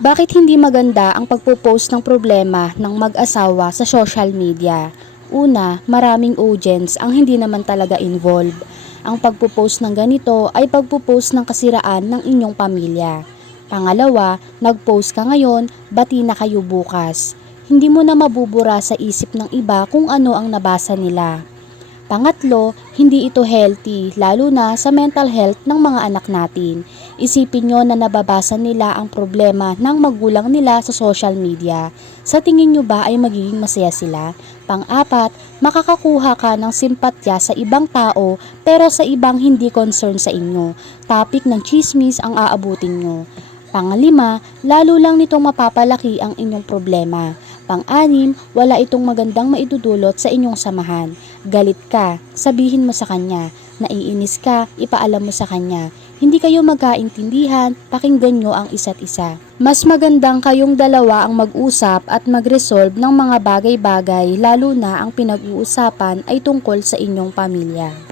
Bakit hindi maganda ang pagpo-post ng problema ng mag-asawa sa social media? Una, maraming audience ang hindi naman talaga involved. Ang pagpo-post ng ganito ay pagpo-post ng kasiraan ng inyong pamilya. Pangalawa, nag-post ka ngayon, bati na kayo bukas. Hindi mo na mabubura sa isip ng iba kung ano ang nabasa nila. Pangatlo, hindi ito healthy, lalo na sa mental health ng mga anak natin. Isipin nyo na nababasa nila ang problema ng magulang nila sa social media. Sa tingin nyo ba ay magiging masaya sila? Pang-apat, makakakuha ka ng simpatya sa ibang tao pero sa ibang hindi concern sa inyo. Topic ng chismis ang aabutin nyo. Pangalima, lalo lang nitong mapapalaki ang inyong problema. Pang-anim, wala itong magandang maidudulot sa inyong samahan. Galit ka, sabihin mo sa kanya. Naiinis ka, ipaalam mo sa kanya. Hindi kayo magkaintindihan, pakinggan nyo ang isa't isa. Mas magandang kayong dalawa ang mag-usap at mag-resolve ng mga bagay-bagay lalo na ang pinag-uusapan ay tungkol sa inyong pamilya.